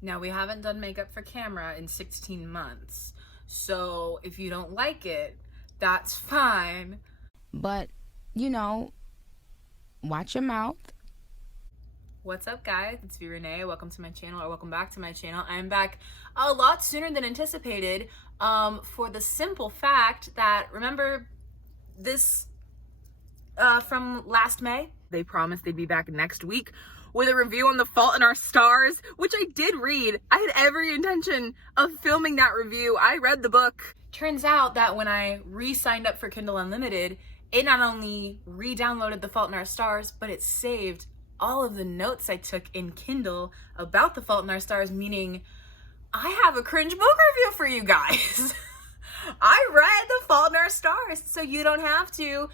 Now, we haven't done makeup for camera in 16 months, so if you don't like it, that's fine. But, you know, watch your mouth. What's up, guys? It's V Renee. Welcome to my channel, or welcome back to my channel. I'm back a lot sooner than anticipated, for the simple fact that, remember this from last May? They promised they'd be back next week with a review on The Fault in Our Stars, which I did read. I had every intention of filming that review. I read the book. Turns out that when I re-signed up for Kindle Unlimited, it not only re-downloaded The Fault in Our Stars, but it saved all of the notes I took in Kindle about The Fault in Our Stars, meaning I have a cringe book review for you guys. I read The Fault in Our Stars, so you don't have to.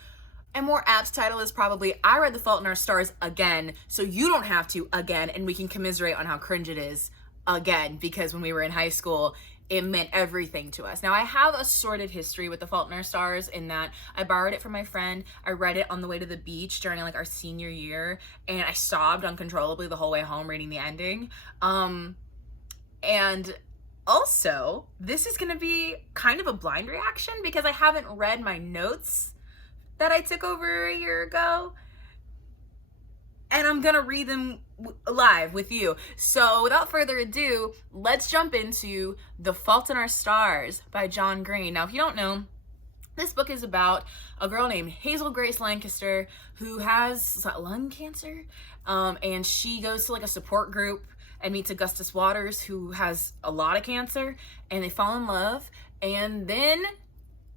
A more apt title is probably I read The Fault in Our Stars again, so you don't have to again, and we can commiserate on how cringe it is again, because when we were in high school, it meant everything to us. Now, I have a sordid history with The Fault in Our Stars in that I borrowed it from my friend. I read it on the way to the beach during like our senior year, and I sobbed uncontrollably the whole way home reading the ending. And also, this is gonna be kind of a blind reaction because I haven't read my notes that I took over a year ago, and I'm gonna read them live with you. So without further ado, let's jump into The Fault in Our Stars by John Green. Now, if you don't know, this book is about a girl named Hazel Grace Lancaster who has lung cancer, and she goes to like a support group and meets Augustus Waters, who has a lot of cancer, and they fall in love, and then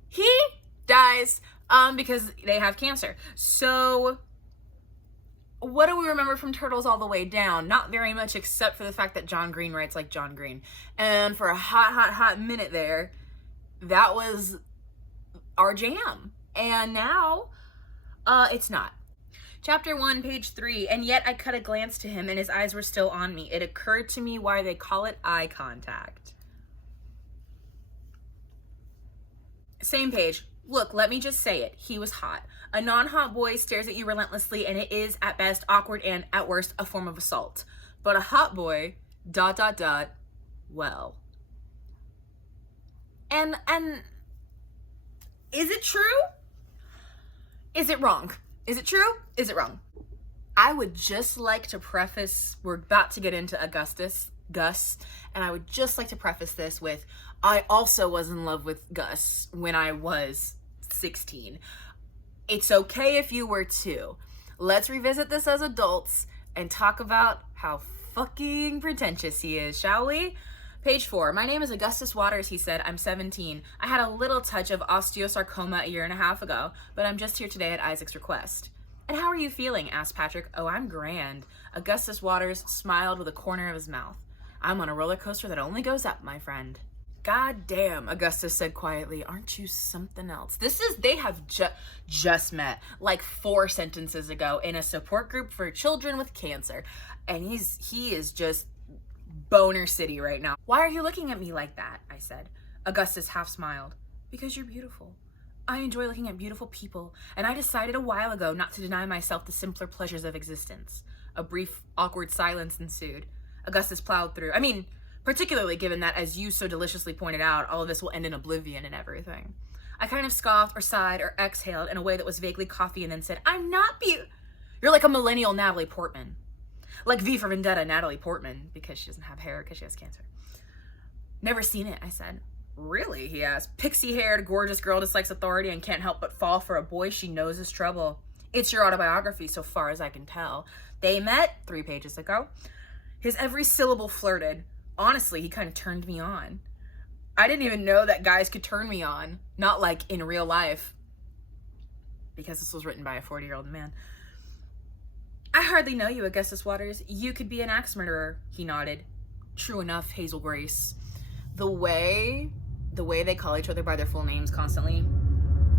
he dies because they have cancer. So what do we remember from Turtles All the Way Down? Not very much, except for the fact that John Green writes like John Green. And for a hot minute there, that was our jam. And now, it's not. Chapter 1, page 3. And yet I cut a glance to him, and his eyes were still on me. It occurred to me why they call it eye contact. Same page. Look, let me just say it. He was hot. A non-hot boy stares at you relentlessly, and it is, at best, awkward and, at worst, a form of assault. But a hot boy, ... well. And is it true? Is it wrong? Is it true? Is it wrong? I would just like to preface, we're about to get into Gus, and I would just like to preface this with, I also was in love with Gus when I was 16. It's okay if you were too. Let's revisit this as adults and talk about how fucking pretentious he is, shall we? Page 4. My name is Augustus Waters, he said. I'm 17. I had a little touch of osteosarcoma a year and a half ago, but I'm just here today at Isaac's request. And how are you feeling? Asked Patrick. Oh, I'm grand. Augustus Waters smiled with a corner of his mouth. I'm on a roller coaster that only goes up, my friend. God damn, Augustus said quietly. Aren't you something else? They have just met like 4 sentences ago in a support group for children with cancer. And he is just boner city right now. Why are you looking at me like that? I said. Augustus half smiled. Because you're beautiful. I enjoy looking at beautiful people, and I decided a while ago not to deny myself the simpler pleasures of existence. A brief, awkward silence ensued. Augustus plowed through. I mean, particularly given that, as you so deliciously pointed out, all of this will end in oblivion and everything. I kind of scoffed or sighed or exhaled in a way that was vaguely coffee and then said, I'm not You're like a millennial Natalie Portman. Like V for Vendetta Natalie Portman, because she doesn't have hair because she has cancer. Never seen it, I said. Really? He asked. Pixie-haired, gorgeous girl dislikes authority and can't help but fall for a boy she knows is trouble. It's your autobiography, so far as I can tell. They met 3 pages ago. His every syllable flirted. Honestly, he kind of turned me on. I didn't even know that guys could turn me on. Not like in real life. Because this was written by a 40-year-old man. I hardly know you, Augustus Waters. You could be an axe murderer, he nodded. True enough, Hazel Grace. The way they call each other by their full names constantly,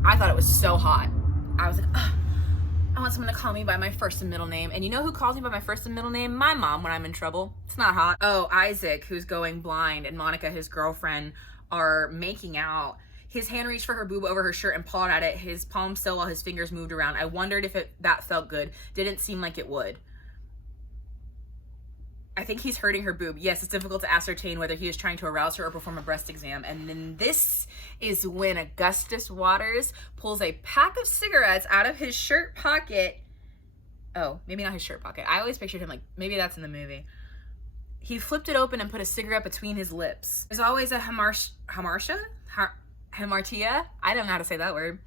I thought it was so hot. I was like, ugh, I want someone to call me by my first and middle name. And you know who calls me by my first and middle name? My mom when I'm in trouble. It's not hot. Oh, Isaac, who's going blind, and Monica, his girlfriend, are making out. His hand reached for her boob over her shirt and pawed at it, his palm still while his fingers moved around. I wondered if that felt good. Didn't seem like it would. I think he's hurting her boob. Yes, it's difficult to ascertain whether he is trying to arouse her or perform a breast exam. And then this is when Augustus Waters pulls a pack of cigarettes out of his shirt pocket. Oh, maybe not his shirt pocket. I always pictured him like, maybe that's in the movie. He flipped it open and put a cigarette between his lips. There's always a hamartia? I don't know how to say that word.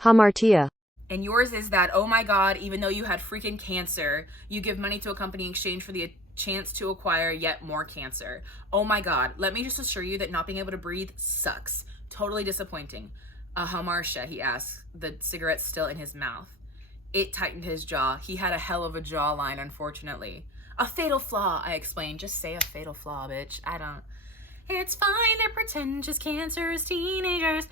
Hamartia. And yours is that, oh my God, even though you had freaking cancer, you give money to a company in exchange for the chance to acquire yet more cancer. Oh my God, let me just assure you that not being able to breathe sucks. Totally disappointing. A hamartia, he asked, the cigarette still in his mouth. It tightened his jaw. He had a hell of a jawline, unfortunately. A fatal flaw, I explained. Just say a fatal flaw, bitch. I don't. It's fine, they're pretentious cancerous teenagers.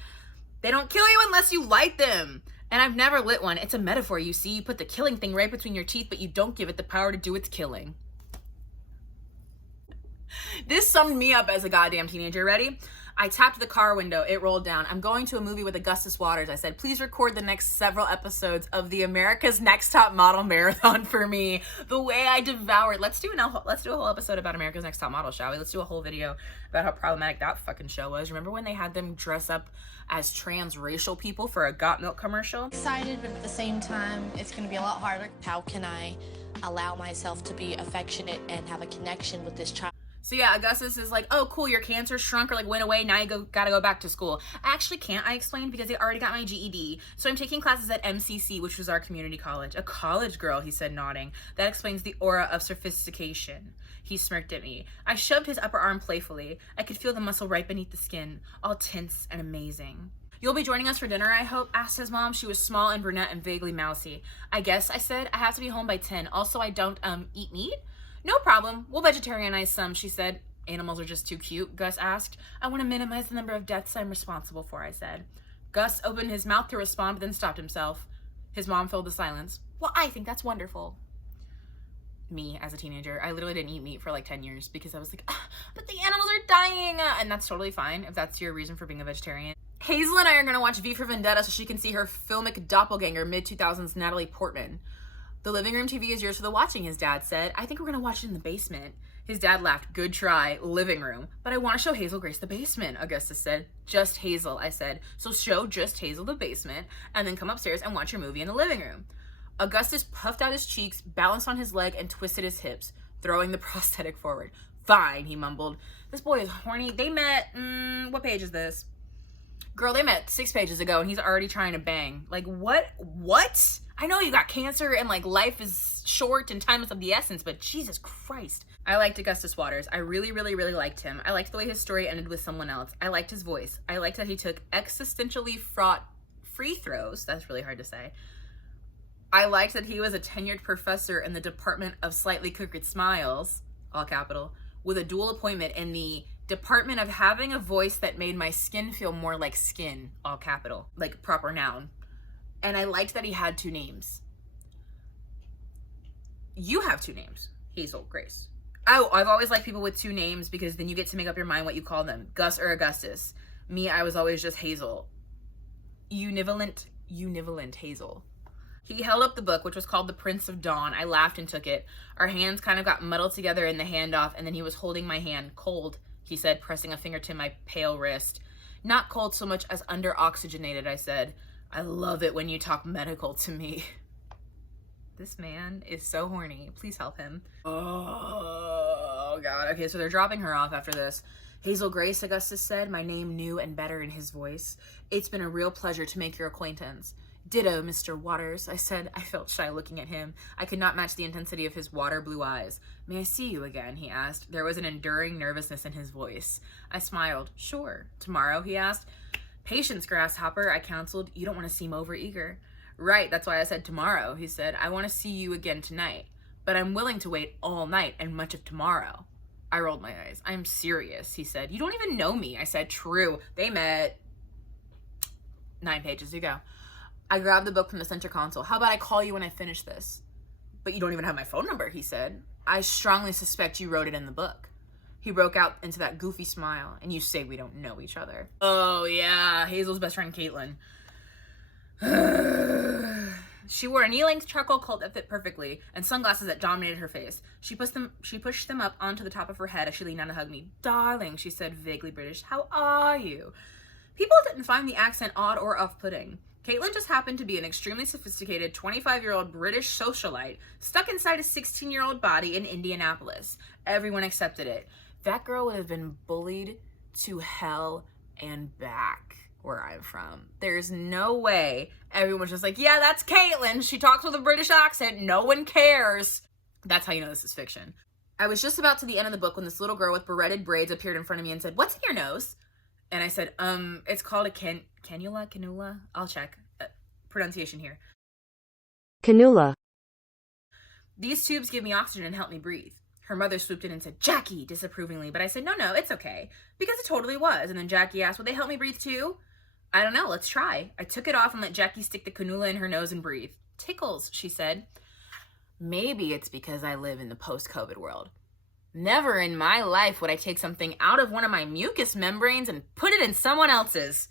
They don't kill you unless you light them. And I've never lit one. It's a metaphor, you see. You put the killing thing right between your teeth, but you don't give it the power to do its killing. This summed me up as a goddamn teenager. Ready? I tapped the car window. It rolled down. I'm going to a movie with Augustus Waters. I said, please record the next several episodes of the America's Next Top Model marathon for me. The way I devoured. Let's do a whole episode about America's Next Top Model, shall we? Let's do a whole video about how problematic that fucking show was. Remember when they had them dress up as transracial people for a Got Milk commercial? Excited, but at the same time, it's going to be a lot harder. How can I allow myself to be affectionate and have a connection with this child? So yeah, Augustus is like, oh cool, your cancer shrunk or like went away, now you gotta go back to school. I actually can't, I explained, because I already got my GED. So I'm taking classes at MCC, which was our community college. A college girl, he said, nodding. That explains the aura of sophistication. He smirked at me. I shoved his upper arm playfully. I could feel the muscle right beneath the skin, all tense and amazing. You'll be joining us for dinner, I hope? Asked his mom. She was small and brunette and vaguely mousy. I guess, I said. I have to be home by 10. Also, I don't, eat meat? No problem. We'll vegetarianize some, she said. Animals are just too cute, Gus asked. I want to minimize the number of deaths I'm responsible for, I said. Gus opened his mouth to respond, but then stopped himself. His mom filled the silence. Well, I think that's wonderful. Me, as a teenager, I literally didn't eat meat for like 10 years because I was like, but the animals are dying. And that's totally fine if that's your reason for being a vegetarian. Hazel and I are going to watch V for Vendetta so she can see her filmic doppelganger, mid-2000s Natalie Portman. The living room TV is yours for the watching, his dad said. I think we're going to watch it in the basement. His dad laughed. Good try. Living room. But I want to show Hazel Grace the basement, Augustus said. Just Hazel, I said. So show just Hazel the basement, and then come upstairs and watch your movie in the living room. Augustus puffed out his cheeks, balanced on his leg, and twisted his hips, throwing the prosthetic forward. Fine, he mumbled. This boy is horny. They met, what page is this? Girl, they met 6 pages ago, and he's already trying to bang. Like, what? What? I know you got cancer and like life is short and time is of the essence, but Jesus Christ. I liked Augustus Waters. I really, really, really liked him. I liked the way his story ended with someone else. I liked his voice. I liked that he took existentially fraught free throws. That's really hard to say. I liked that he was a tenured professor in the Department of Slightly Crooked Smiles, all capital, with a dual appointment in the Department of Having a Voice that made my skin feel more like skin, all capital, like proper noun. And I liked that he had 2 names. You have 2 names, Hazel Grace. Oh, I've always liked people with 2 names because then you get to make up your mind what you call them. Gus or Augustus. Me, I was always just Hazel. Univalent Hazel. He held up the book, which was called The Prince of Dawn. I laughed and took it. Our hands kind of got muddled together in the handoff, and then he was holding my hand. Cold, he said, pressing a finger to my pale wrist. Not cold so much as under-oxygenated, I said. I love it when you talk medical to me. This man is so horny. Please help him. Oh, God. Okay, so they're dropping her off after this. Hazel Grace, Augustus said, my name new and better in his voice. It's been a real pleasure to make your acquaintance. Ditto, Mr. Waters, I said. I felt shy looking at him. I could not match the intensity of his water blue eyes. May I see you again, he asked. There was an enduring nervousness in his voice. I smiled. Sure. Tomorrow, he asked. Patience, grasshopper, I counseled. You don't want to seem overeager. Right, that's why I said tomorrow, he said. I want to see you again tonight. But I'm willing to wait all night and much of tomorrow. I rolled my eyes. I'm serious, he said. You don't even know me, I said. True. They met 9 pages ago. I grabbed the book from the center console. How about I call you when I finish this? But you don't even have my phone number, he said. I strongly suspect you wrote it in the book. He broke out into that goofy smile. And you say we don't know each other. Oh, yeah. Hazel's best friend, Caitlin. She wore a knee-length charcoal coat that fit perfectly and sunglasses that dominated her face. She pushed them up onto the top of her head as she leaned down to hug me. "Darling," she said, vaguely British, "how are you?" People didn't find the accent odd or off-putting. Caitlin just happened to be an extremely sophisticated 25-year-old British socialite stuck inside a 16-year-old body in Indianapolis. Everyone accepted it. That girl would have been bullied to hell and back where I'm from. There's no way everyone's just like, yeah, that's Caitlin. She talks with a British accent. No one cares. That's how you know this is fiction. I was just about to the end of the book when this little girl with barretted braids appeared in front of me and said, "What's in your nose?" And I said, it's called a cannula? I'll check. Pronunciation here. Cannula. "These tubes give me oxygen and help me breathe." Her mother swooped in and said, "Jackie," disapprovingly, but I said, no, it's okay. Because it totally was. And then Jackie asked, "Would they help me breathe too?" "I don't know, let's try." I took it off and let Jackie stick the cannula in her nose and breathe. "Tickles," she said. Maybe it's because I live in the post-COVID world. Never in my life would I take something out of one of my mucous membranes and put it in someone else's.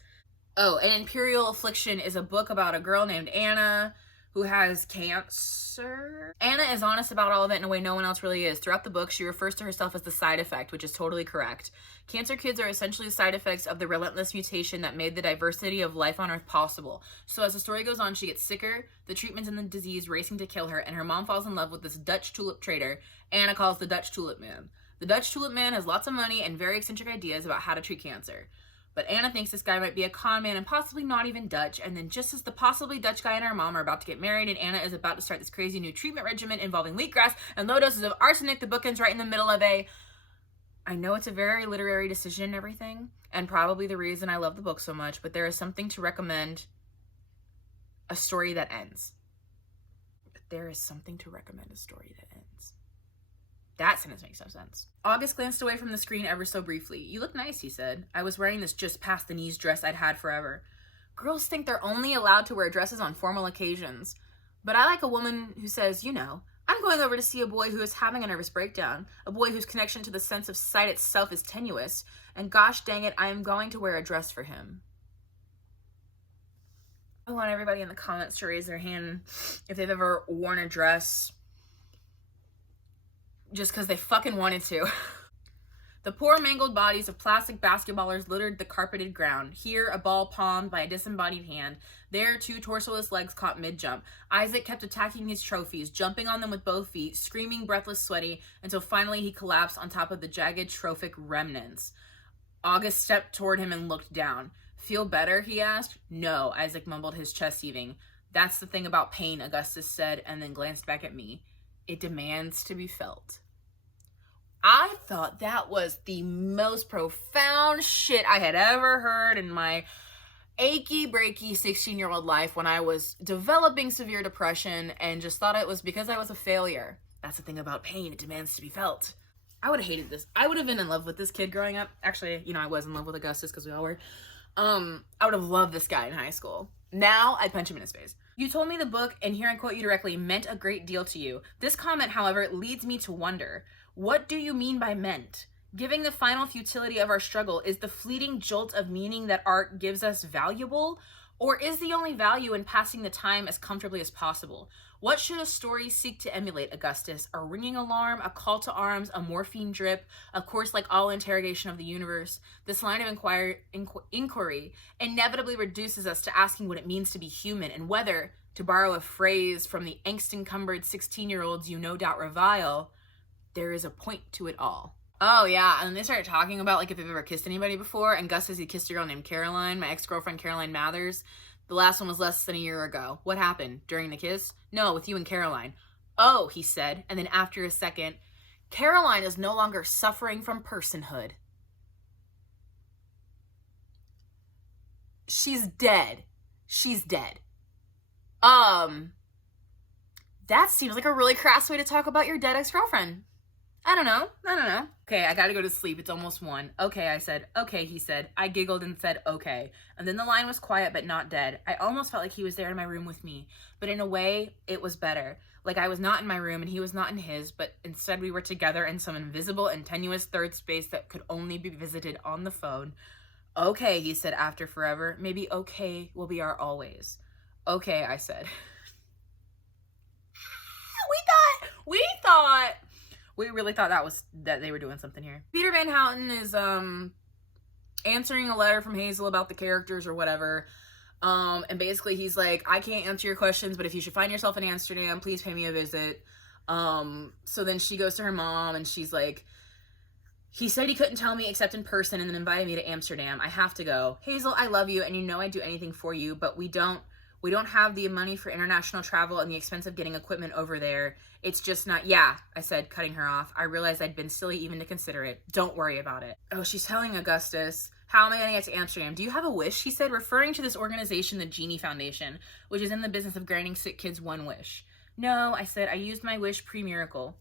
Oh, An Imperial Affliction is a book about a girl named Anna who has cancer. Anna is honest about all of it in a way no one else really is. Throughout the book, she refers to herself as the side effect, which is totally correct. Cancer kids are essentially the side effects of the relentless mutation that made the diversity of life on Earth possible. So as the story goes on, she gets sicker, the treatments and the disease racing to kill her, and her mom falls in love with this Dutch tulip trader Anna calls the Dutch Tulip Man. The Dutch Tulip Man has lots of money and very eccentric ideas about how to treat cancer. But Anna thinks this guy might be a con man and possibly not even Dutch, and then just as the possibly Dutch guy and her mom are about to get married and Anna is about to start this crazy new treatment regimen involving wheatgrass and low doses of arsenic, the book ends right in the middle of I know it's a very literary decision and everything, and probably the reason I love the book so much, but there is something to recommend a story that ends. There is something to recommend a story that ends. That sentence makes no sense. August glanced away from the screen ever so briefly. "You look nice," he said. I was wearing this just past the knees dress I'd had forever. Girls think they're only allowed to wear dresses on formal occasions. But I like a woman who says, I'm going over to see a boy who is having a nervous breakdown, a boy whose connection to the sense of sight itself is tenuous, and gosh dang it, I am going to wear a dress for him. I want everybody in the comments to raise their hand if they've ever worn a dress just because they fucking wanted to. The poor mangled bodies of plastic basketballers littered the carpeted ground. Here, a ball palmed by a disembodied hand. There, two torsoless legs caught mid-jump. Isaac kept attacking his trophies, jumping on them with both feet, screaming, breathless, sweaty, until finally he collapsed on top of the jagged trophic remnants. August stepped toward him and looked down. "Feel better?" he asked. "No," Isaac mumbled, his chest heaving. "That's the thing about pain," Augustus said, and then glanced back at me. "It demands to be felt." I thought that was the most profound shit I had ever heard in my achy, breaky 16-year-old life when I was developing severe depression and just thought it was because I was a failure. That's the thing about pain. It demands to be felt. I would have hated this. I would have been in love with this kid growing up. Actually, I was in love with Augustus because we all were. I would have loved this guy in high school. Now, I'd punch him in his face. "You told me the book, and here I quote you directly, meant a great deal to you. This comment, however, leads me to wonder. What do you mean by meant? Giving the final futility of our struggle, is the fleeting jolt of meaning that art gives us valuable? Or is the only value in passing the time as comfortably as possible? What should a story seek to emulate, Augustus? A ringing alarm, a call to arms, a morphine drip? Of course, like all interrogation of the universe, this line of inquiry inevitably reduces us to asking what it means to be human, and whether, to borrow a phrase from the angst-encumbered 16-year-olds you no doubt revile, there is a point to it all. Oh yeah, and they started talking about if they've ever kissed anybody before, and Gus says he kissed a girl named Caroline, my ex-girlfriend Caroline Mathers. The last one was less than a year ago. What happened? During the kiss? No, with you and Caroline. Oh, he said, and then after a second, Caroline is no longer suffering from personhood. She's dead. She's dead. That seems like a really crass way to talk about your dead ex-girlfriend. I don't know. Okay, I gotta go to sleep. It's almost 1. Okay, I said. Okay, he said. I giggled and said, okay. And then the line was quiet but not dead. I almost felt like he was there in my room with me. But in a way, it was better. Like I was not in my room and he was not in his, but instead we were together in some invisible and tenuous third space that could only be visited on the phone. Okay, he said after forever. Maybe okay will be our always. Okay, I said. We really thought that they were doing something here. Peter Van Houten is answering a letter from Hazel about the characters or whatever. And basically he's like, I can't answer your questions, but if you should find yourself in Amsterdam, please pay me a visit. So then she goes to her mom and she's like, he said he couldn't tell me except in person and then invited me to Amsterdam. I have to go. Hazel, I love you and you know I'd do anything for you, but we don't have the money for international travel and the expense of getting equipment over there. It's just not, yeah, I said, cutting her off. I realized I'd been silly even to consider it. Don't worry about it. Oh, she's telling Augustus, how am I going to get to Amsterdam? Do you have a wish? He said, referring to this organization, the Genie Foundation, which is in the business of granting sick kids one wish. No, I said, I used my wish pre-miracle.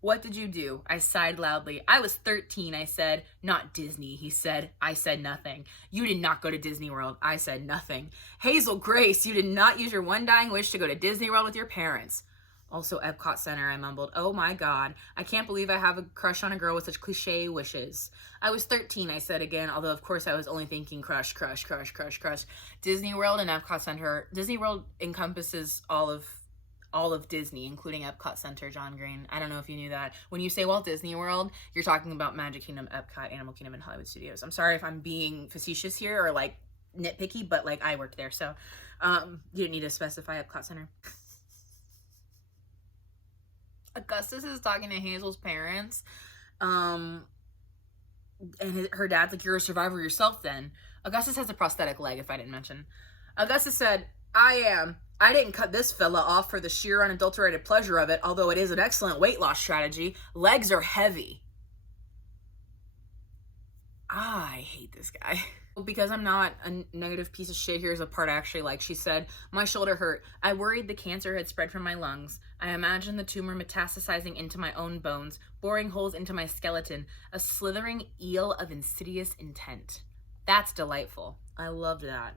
What did you do? I sighed loudly. I was 13, I said. Not Disney, he said. I said nothing. You did not go to Disney World. I said nothing. Hazel Grace, you did not use your one dying wish to go to Disney World with your parents. Also Epcot Center, I mumbled. Oh my God. I can't believe I have a crush on a girl with such cliche wishes. I was 13, I said again, although of course I was only thinking crush, crush, crush, crush, crush. Disney World and Epcot Center. Disney World encompasses all of Disney, including Epcot Center, John Green. I don't know if you knew that. When you say Walt Disney World, you're talking about Magic Kingdom, Epcot, Animal Kingdom, and Hollywood Studios. I'm sorry if I'm being facetious here or like nitpicky, but like I worked there, so you didn't need to specify Epcot Center. Augustus is talking to Hazel's parents, and her dad's like, you're a survivor yourself then. Augustus has a prosthetic leg, if I didn't mention. Augustus said, I am. I didn't cut this fella off for the sheer unadulterated pleasure of it, although it is an excellent weight loss strategy. Legs are heavy. I hate this guy. Because I'm not a negative piece of shit, here's a part I actually like. She said, my shoulder hurt. I worried the cancer had spread from my lungs. I imagined the tumor metastasizing into my own bones, boring holes into my skeleton, a slithering eel of insidious intent. That's delightful. I loved that.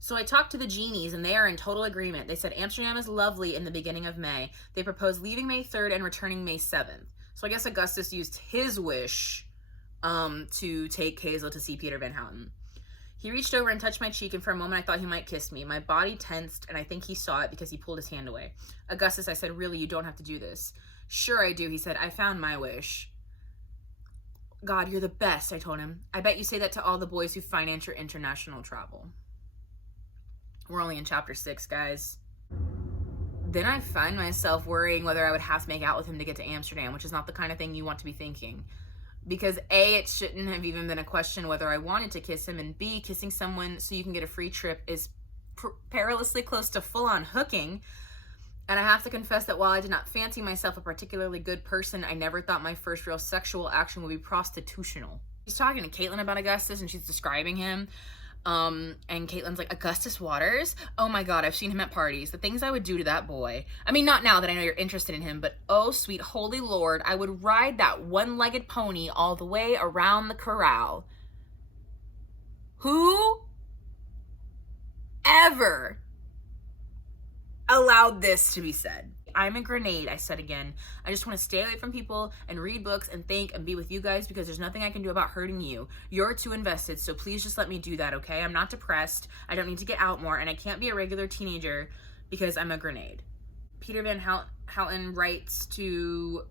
So I talked to the genies and they are in total agreement. They said Amsterdam is lovely in the beginning of May. They proposed leaving May 3rd and returning May 7th. So I guess Augustus used his wish to take Hazel to see Peter Van Houten. He reached over and touched my cheek, and for a moment I thought he might kiss me. My body tensed, and I think he saw it because he pulled his hand away. Augustus, I said, really, you don't have to do this. Sure I do, he said. I found my wish. God, you're the best, I told him. I bet you say that to all the boys who finance your international travel. We're only in chapter 6, guys. Then I find myself worrying whether I would have to make out with him to get to Amsterdam, which is not the kind of thing you want to be thinking. Because A, it shouldn't have even been a question whether I wanted to kiss him, and B, kissing someone so you can get a free trip is perilously close to full-on hooking. And I have to confess that while I did not fancy myself a particularly good person, I never thought my first real sexual action would be prostitutional. She's talking to Caitlin about Augustus, and she's describing him. And Caitlin's like, Augustus Waters? Oh my God, I've seen him at parties. The things I would do to that boy. I mean, not now that I know you're interested in him, but oh sweet holy Lord, I would ride that one-legged pony all the way around the corral. Who ever allowed this to be said? I'm a grenade, I said again. I just want to stay away from people and read books and think and be with you guys because there's nothing I can do about hurting you. You're too invested, so please just let me do that, okay? I'm not depressed. I don't need to get out more, and I can't be a regular teenager because I'm a grenade. Peter Van Houten writes to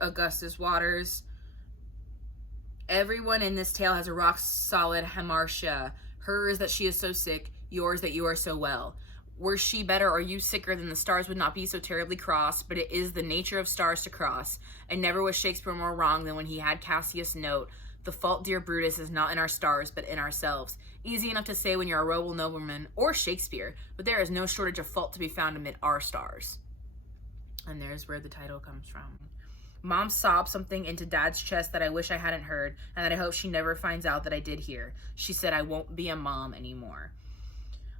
Augustus Waters, everyone in this tale has a rock-solid hamartia. Hers that she is so sick, yours that you are so well. Were she better or you sicker, then the stars would not be so terribly crossed, but it is the nature of stars to cross. And never was Shakespeare more wrong than when he had Cassius note, the fault, dear Brutus, is not in our stars, but in ourselves. Easy enough to say when you're a royal nobleman or Shakespeare, but there is no shortage of fault to be found amid our stars. And there's where the title comes from. Mom sobbed something into Dad's chest that I wish I hadn't heard, and that I hope she never finds out that I did hear. She said I won't be a mom anymore.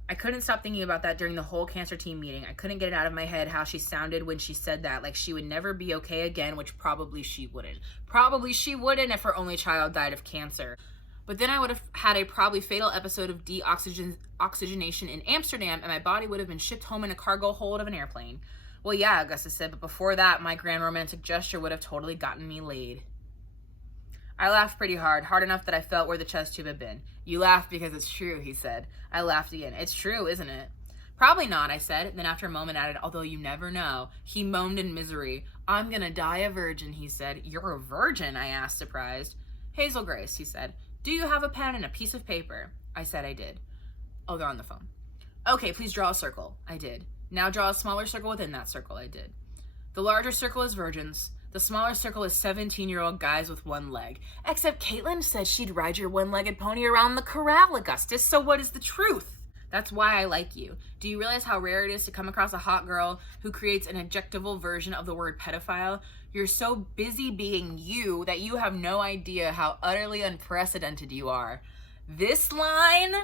I couldn't stop thinking about that during the whole cancer team meeting. I couldn't get it out of my head how she sounded when she said that, like she would never be okay again, which probably she wouldn't. Probably she wouldn't if her only child died of cancer. But then I would have had a probably fatal episode of deoxygenation in Amsterdam, and my body would have been shipped home in a cargo hold of an airplane. Well, yeah, Augustus said, but before that, my grand romantic gesture would have totally gotten me laid. I laughed pretty hard enough that I felt where the chest tube had been. You laugh because it's true, he said. I laughed again. It's true, isn't it? Probably not, I said. Then after a moment added, although you never know. He moaned in misery. I'm gonna die a virgin, he said. You're a virgin, I asked, surprised. Hazel Grace, he said. Do you have a pen and a piece of paper? I said I did. Oh, they're on the phone. Okay, please draw a circle. I did. Now draw a smaller circle within that circle. I did. The larger circle is virgins. The smaller circle is 17-year-old guys with one leg. Except Caitlin said she'd ride your one-legged pony around the corral, Augustus, so what is the truth? That's why I like you. Do you realize how rare it is to come across a hot girl who creates an adjectival version of the word pedophile? You're so busy being you that you have no idea how utterly unprecedented you are. This line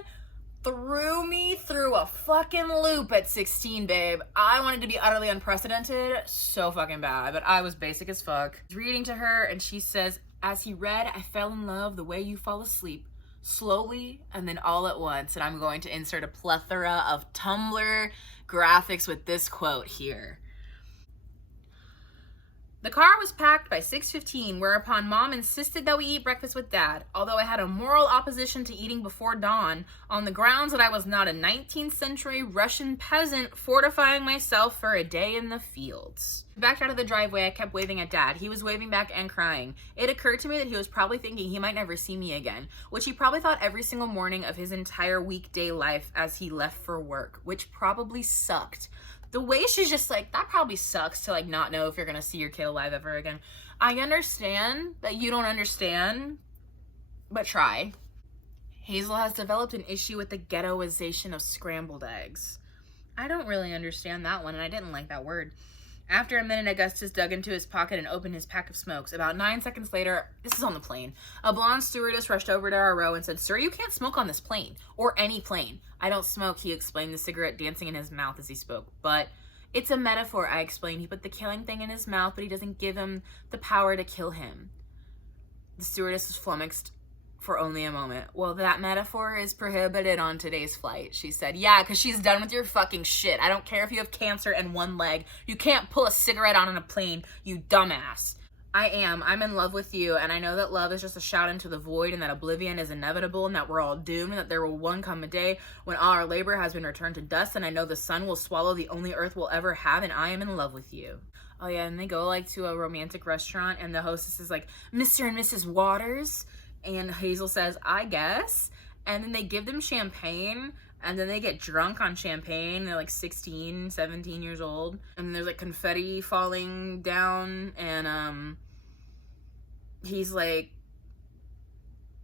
threw me through a fucking loop at 16, babe. I wanted to be utterly unprecedented so fucking bad, but I was basic as fuck. I was reading to her and she says, as he read, I fell in love the way you fall asleep. Slowly and then all at once. And I'm going to insert a plethora of Tumblr graphics with this quote here. The car was packed by 6:15, whereupon Mom insisted that we eat breakfast with Dad, although I had a moral opposition to eating before dawn on the grounds that I was not a 19th century Russian peasant fortifying myself for a day in the fields. Backed out of the driveway, I kept waving at Dad. He was waving back and crying. It occurred to me that he was probably thinking he might never see me again, which he probably thought every single morning of his entire weekday life as he left for work, which probably sucked. The way she's just like, that probably sucks to like not know if you're gonna see your kid alive ever again. I understand that you don't understand, but try. Hazel has developed an issue with the ghettoization of scrambled eggs. I don't really understand that one, and I didn't like that word. After a minute, Augustus dug into his pocket and opened his pack of smokes. About 9 seconds later, this is on the plane, a blonde stewardess rushed over to our row and said, Sir, you can't smoke on this plane, or any plane. I don't smoke, he explained, the cigarette dancing in his mouth as he spoke. But it's a metaphor, I explained. He put the killing thing in his mouth, but he doesn't give him the power to kill him. The stewardess was flummoxed for only a moment. Well, that metaphor is prohibited on today's flight, she said. Yeah, because she's done with your fucking shit. I don't care if you have cancer and one leg. You can't pull a cigarette on a plane, you dumbass. I'm in love with you, and I know that love is just a shout into the void and that oblivion is inevitable and that we're all doomed and that there will one come a day when all our labor has been returned to dust and I know the sun will swallow the only earth we'll ever have and I am in love with you. Oh yeah, and they go like to a romantic restaurant and the hostess is like, Mr. and Mrs. Waters? And Hazel says, I guess. And then they give them champagne and then they get drunk on champagne. They're like 16, 17 years old. And there's like confetti falling down and he's like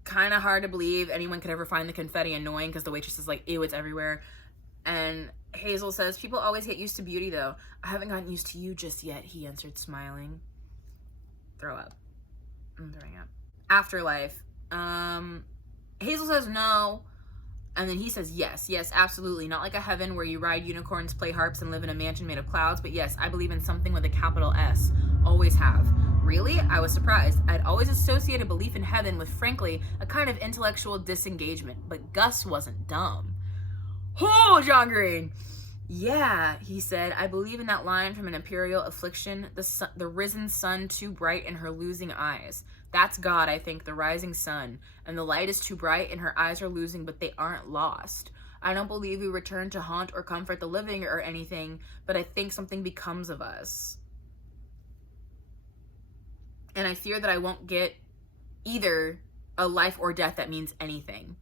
kind of hard to believe anyone could ever find the confetti annoying because the waitress is like, ew, it's everywhere. And Hazel says, people always get used to beauty though. I haven't gotten used to you just yet, he answered, smiling. Throw up. I'm throwing up. Afterlife. Hazel says no, and then he says yes, absolutely. Not like a heaven where you ride unicorns, play harps, and live in a mansion made of clouds, but yes, I believe in something with a capital S. Always have. Really? I was surprised. I'd always associated belief in heaven with, frankly, a kind of intellectual disengagement, but Gus wasn't dumb. Oh, John Green! Yeah, he said, I believe in that line from An Imperial Affliction, the risen sun too bright in her losing eyes. That's God, I think, the rising sun. And the light is too bright and her eyes are losing, but they aren't lost. I don't believe we return to haunt or comfort the living or anything, but I think something becomes of us. And I fear that I won't get either a life or death that means anything.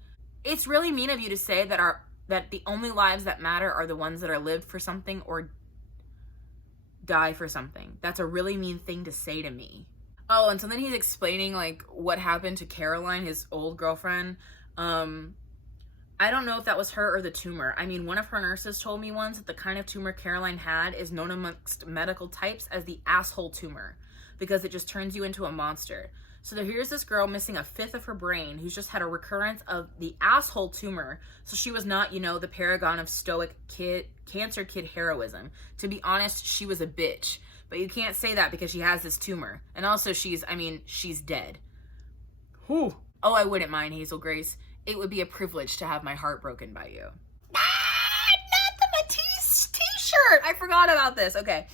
It's really mean of you to say that the only lives that matter are the ones that are lived for something or die for something. That's a really mean thing to say to me. Oh, and so then he's explaining like what happened to Caroline, his old girlfriend. I don't know if that was her or the tumor. I mean, one of her nurses told me once that the kind of tumor Caroline had is known amongst medical types as the asshole tumor because it just turns you into a monster. So here's this girl missing a fifth of her brain who's just had a recurrence of the asshole tumor. So she was not, the paragon of stoic cancer kid heroism. To be honest, she was a bitch. But you can't say that because she has this tumor. And also she's dead. Whew. Oh, I wouldn't mind, Hazel Grace. It would be a privilege to have my heart broken by you. Not the Matisse t-shirt. I forgot about this. Okay.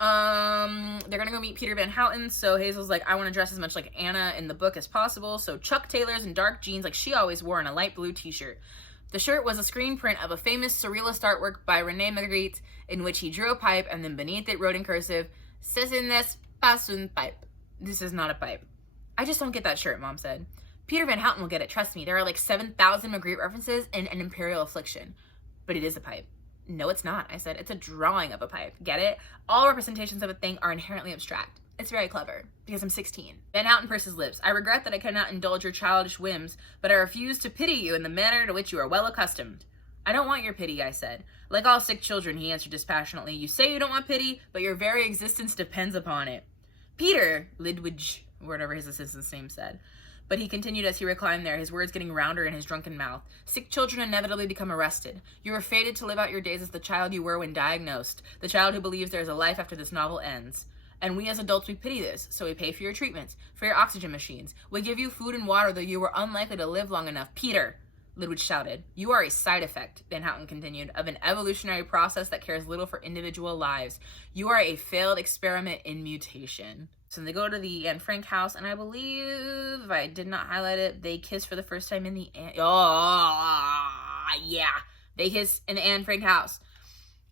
They're gonna go meet Peter Van Houten, so Hazel's like, I want to dress as much like Anna in the book as possible, so Chuck Taylors and dark jeans like she always wore and a light blue t-shirt. The shirt was a screen print of a famous surrealist artwork by Rene Magritte, in which he drew a pipe and then beneath it wrote in cursive, "Ce n'est pas une pipe." This is not a pipe. I just don't get that shirt, Mom said. Peter Van Houten will get it, trust me. There are like 7,000 Magritte references in An Imperial Affliction. But it is a pipe. No, it's not, I said. It's a drawing of a pipe. Get it? All representations of a thing are inherently abstract. It's very clever, because I'm 16. Van Houten pursed his lips. I regret that I cannot indulge your childish whims, but I refuse to pity you in the manner to which you are well accustomed. I don't want your pity, I said. Like all sick children, he answered dispassionately. You say you don't want pity, but your very existence depends upon it. Peter, Lidwidge, whatever his assistant's name said. But he continued as he reclined there, his words getting rounder in his drunken mouth. Sick children inevitably become arrested. You are fated to live out your days as the child you were when diagnosed, the child who believes there is a life after this novel ends. And we as adults, we pity this, so we pay for your treatments, for your oxygen machines. We give you food and water, though you were unlikely to live long enough. Peter, Lidwidge shouted. You are a side effect, Van Houten continued, of an evolutionary process that cares little for individual lives. You are a failed experiment in mutation. So they go to the Anne Frank house, and I believe, if I did not highlight it, they kiss for the first time in the they kiss in the Anne Frank house.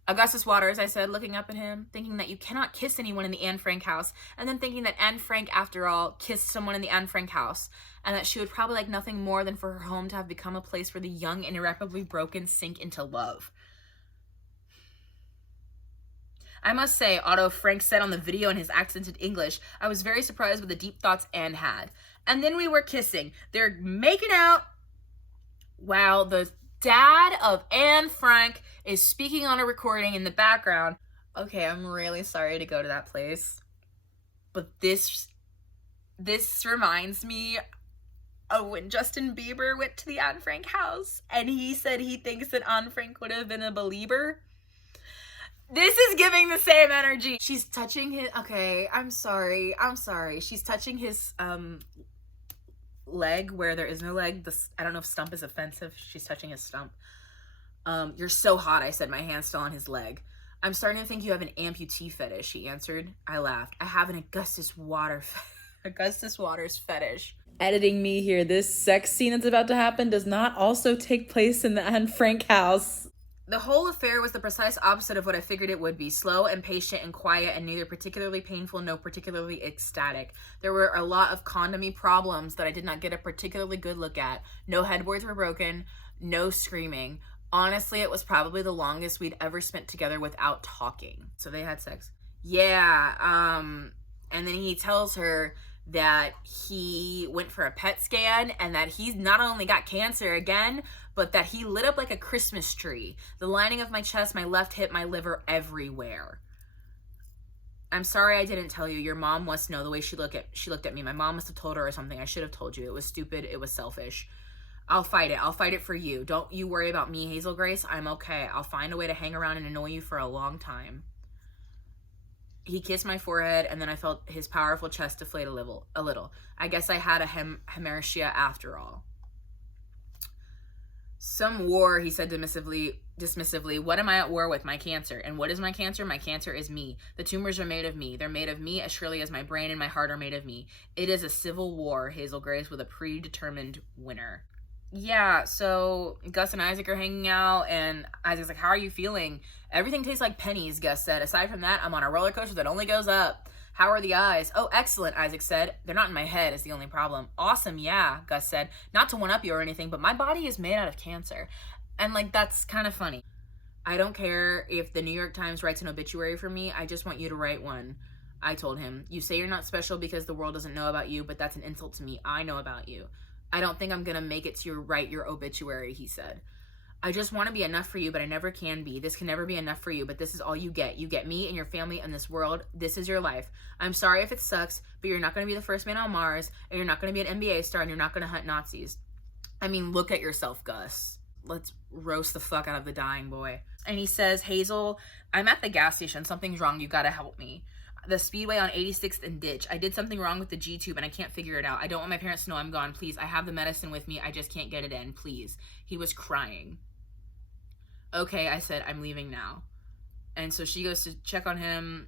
Augustus Waters, I said, looking up at him, thinking that you cannot kiss anyone in the Anne Frank house, and then thinking that Anne Frank, after all, kissed someone in the Anne Frank house, and that she would probably like nothing more than for her home to have become a place where the young and irreparably broken sink into love. I must say, Otto Frank said on the video in his accented English, I was very surprised with the deep thoughts Anne had. And then we were kissing. They're making out while the dad of Anne Frank is speaking on a recording in the background. Okay, I'm really sorry to go to that place, but this reminds me of when Justin Bieber went to the Anne Frank house and he said he thinks that Anne Frank would have been a believer. This is giving the same energy. She's touching his, okay, I'm sorry. She's touching his leg where there is no leg. I don't know if stump is offensive. She's touching his stump. You're so hot, I said, my hand still on his leg. I'm starting to think you have an amputee fetish, he answered. I laughed. I have an Augustus Waters fetish. Editing me here, this sex scene that's about to happen does not also take place in the Anne Frank house. The whole affair was the precise opposite of what I figured it would be. Slow and patient and quiet and neither particularly painful nor particularly ecstatic. There were a lot of condomy problems that I did not get a particularly good look at. No headboards were broken. No screaming. Honestly, it was probably the longest we'd ever spent together without talking. So they had sex. Yeah, and then he tells her that he went for a PET scan and that he's not only got cancer again, but that he lit up like a Christmas tree. The lining of my chest, my left hip, my liver, everywhere. I'm sorry I didn't tell you. Your mom must know the way she looked at me. My mom must have told her or something. I should have told you. It was stupid. It was selfish. I'll fight it. I'll fight it for you. Don't you worry about me, Hazel Grace. I'm okay. I'll find a way to hang around and annoy you for a long time. He kissed my forehead, and then I felt his powerful chest deflate a little. I guess I had a hemertia after all. Some war, he said dismissively. What am I at war with? My cancer. And what is my cancer? My cancer is me. The tumors are made of me. They're made of me as surely as my brain and my heart are made of me. It is a civil war, Hazel Grace, with a predetermined winner. Yeah, so Gus and Isaac are hanging out, and Isaac's like, how are you feeling? Everything tastes like pennies, Gus said. Aside from that, I'm on a roller coaster that only goes up. How are the eyes? Oh, excellent, Isaac said. They're not in my head is the only problem. Awesome, yeah, Gus said. Not to one-up you or anything, but my body is made out of cancer. And, like, that's kind of funny. I don't care if the New York Times writes an obituary for me. I just want you to write one. I told him. You say you're not special because the world doesn't know about you, but that's an insult to me. I know about you. I don't think I'm going to make it to write your obituary, he said. I just want to be enough for you, but I never can be. This can never be enough for you, but this is all you get. You get me and your family and this world. This is your life. I'm sorry if it sucks, but you're not going to be the first man on Mars, and you're not going to be an NBA star, and you're not going to hunt Nazis. I mean, look at yourself, Gus. Let's roast the fuck out of the dying boy. And he says, Hazel, I'm at the gas station. Something's wrong. You got to help me. The Speedway on 86th and Ditch. I did something wrong with the G-tube and I can't figure it out. I don't want my parents to know I'm gone. Please, I have the medicine with me. I just can't get it in. Please. He was crying. Okay, I said, I'm leaving now. And so she goes to check on him.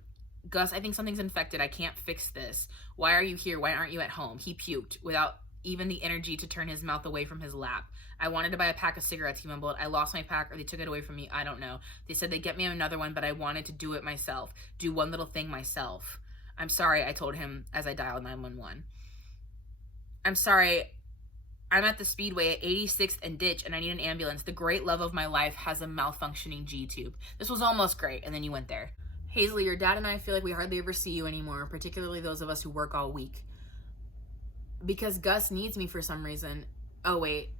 Gus, I think something's infected. I can't fix this. Why are you here? Why aren't you at home? He puked. Without even the energy to turn his mouth away from his lap. I wanted to buy a pack of cigarettes, he mumbled. I lost my pack or they took it away from me. I don't know. They said they'd get me another one, but I wanted to do it myself. Do one little thing myself. I'm sorry, I told him as I dialed 911. I'm sorry. I'm at the Speedway at 86th and Ditch and I need an ambulance. The great love of my life has a malfunctioning G-tube. This was almost great, and then you went there. Hazley, your dad and I feel like we hardly ever see you anymore, particularly those of us who work all week. Because Gus needs me for some reason. Oh, wait.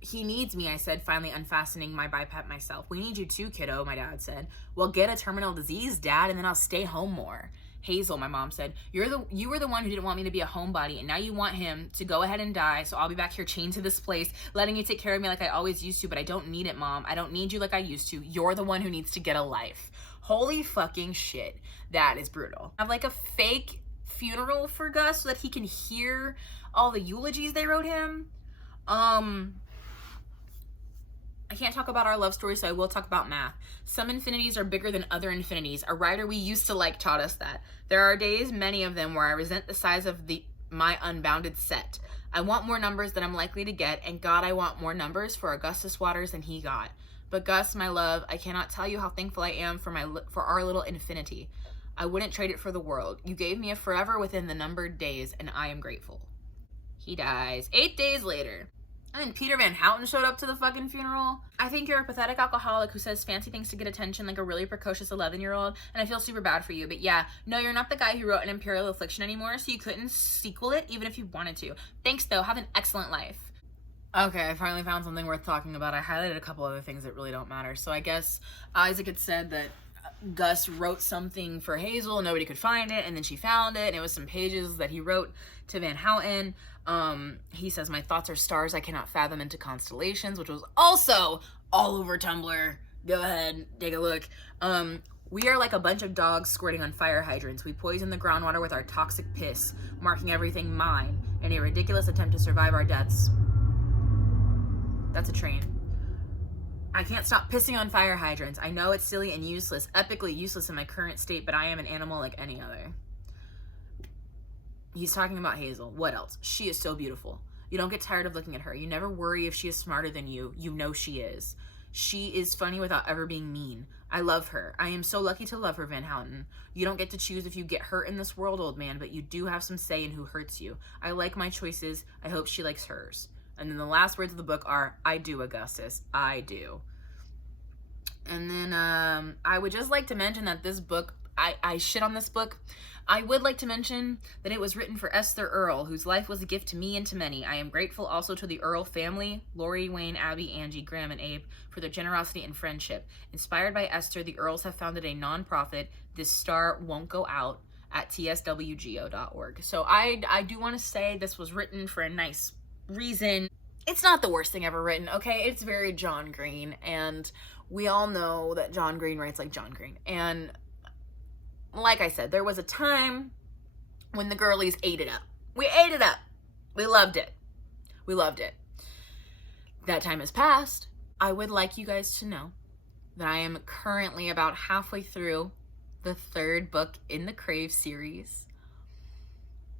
He needs me, I said, finally unfastening my BiPAP myself. We need you too, kiddo, my dad said. Well, get a terminal disease, Dad, and then I'll stay home more. Hazel, my mom said, you were the one who didn't want me to be a homebody, and now you want him to go ahead and die, so I'll be back here chained to this place, letting you take care of me like I always used to, but I don't need it, Mom. I don't need you like I used to. You're the one who needs to get a life. Holy fucking shit. That is brutal. I have like a fake funeral for Gus so that he can hear all the eulogies they wrote him. I can't talk about our love story, so I will talk about math. Some infinities are bigger than other infinities. A writer we used to like taught us that. There are days, many of them, where I resent the size of my unbounded set. I want more numbers than I'm likely to get, and God, I want more numbers for Augustus Waters than he got. But Gus, my love, I cannot tell you how thankful I am for our little infinity. I wouldn't trade it for the world. You gave me a forever within the numbered days, and I am grateful. He dies 8 days later. And then Peter Van Houten showed up to the fucking funeral. I think you're a pathetic alcoholic who says fancy things to get attention like a really precocious 11-year-old, and I feel super bad for you. But yeah, no, you're not the guy who wrote An Imperial Affliction anymore, so you couldn't sequel it even if you wanted to. Thanks, though. Have an excellent life. Okay, I finally found something worth talking about. I highlighted a couple other things that really don't matter. So I guess Isaac had said that Gus wrote something for Hazel, nobody could find it, and then she found it, and it was some pages that he wrote to Van Houten. He says, my thoughts are stars I cannot fathom into constellations, which was also all over Tumblr. Go ahead, take a look. We are like a bunch of dogs squirting on fire hydrants. We poison the groundwater with our toxic piss, marking everything mine in a ridiculous attempt to survive our deaths. That's a train. I can't stop pissing on fire hydrants. I know it's silly and useless, epically useless in my current state, but I am an animal like any other. He's talking about Hazel. What else? She is so beautiful. You don't get tired of looking at her. You never worry if she is smarter than you. You know she is. She is funny without ever being mean. I love her. I am so lucky to love her, Van Houten. You don't get to choose if you get hurt in this world, old man, but you do have some say in who hurts you. I like my choices. I hope she likes hers. And then the last words of the book are, I do, Augustus. I do. And then I would just like to mention that this book, I shit on this book. I would like to mention that it was written for Esther Earl, whose life was a gift to me and to many. I am grateful also to the Earl family, Lori, Wayne, Abby, Angie, Graham, and Abe, for their generosity and friendship. Inspired by Esther, the Earls have founded a nonprofit, This Star Won't Go Out, at tswgo.org. So I do want to say this was written for a nice reason. It's not the worst thing ever written, okay? It's very John Green, and we all know that John Green writes like John Green. And like I said, there was a time when the girlies ate it up. We ate it up. We loved it. We loved it. That time has passed. I would like you guys to know that I am currently about halfway through the third book in the Crave series.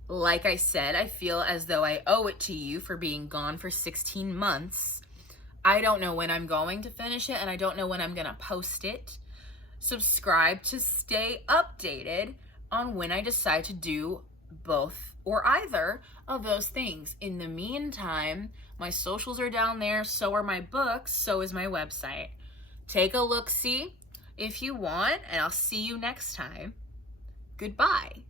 Like I said, I feel as though I owe it to you for being gone for 16 months. I don't know when I'm going to finish it, and I don't know when I'm going to post it. Subscribe to stay updated on when I decide to do both or either of those things. In the meantime, my socials are down there, so are my books, so is my website. Take a look-see if you want, and I'll see you next time. Goodbye.